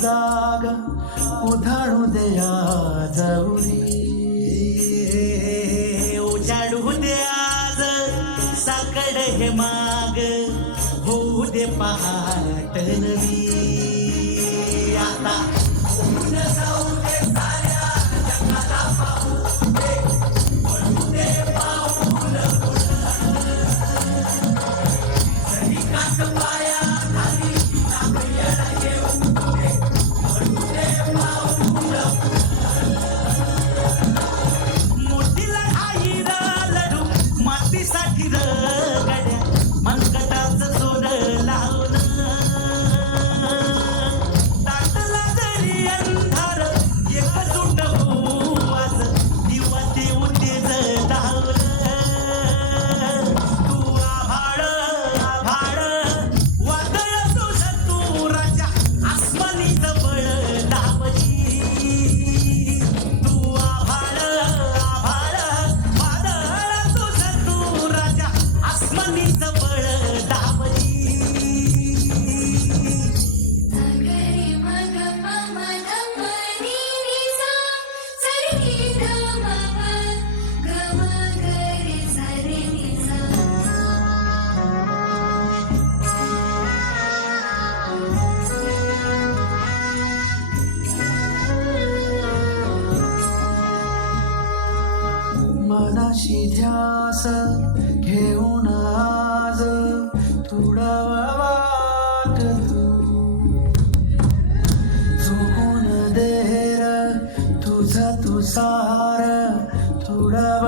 जाग उधाळू दे आज उरी. उजाडू दे आज साकड हे माग होऊ दे पहाट नवी. आता ऊन जाऊ दे साऱ्या जगाला पाहू दे, पडू दे पाऊल जरी कास पायाखाली आपल्याला येऊ दे, पडू दे पाऊल. मोठी लढाई लढू मातीसाठी गड्या मनगटाचं जोर लावलं. दाटला जरी अंधार एकजूट होऊ आज दिवा देऊ तेज लावलं. तू आभाळ आभाळ वादळ तुझं तू राजा आसमानीच बळ दाबली. तू आभाळ आभाळ वादळ तुझं तू राजा आसमानीच बळ दाबली. गरी मग पम धम नी सा सरी धम गम गरी सरी नि सा. मनाशी ध्यास घेऊन आज तुडावा वाट तू. झुकून दे र तुझं तू सार तुडावा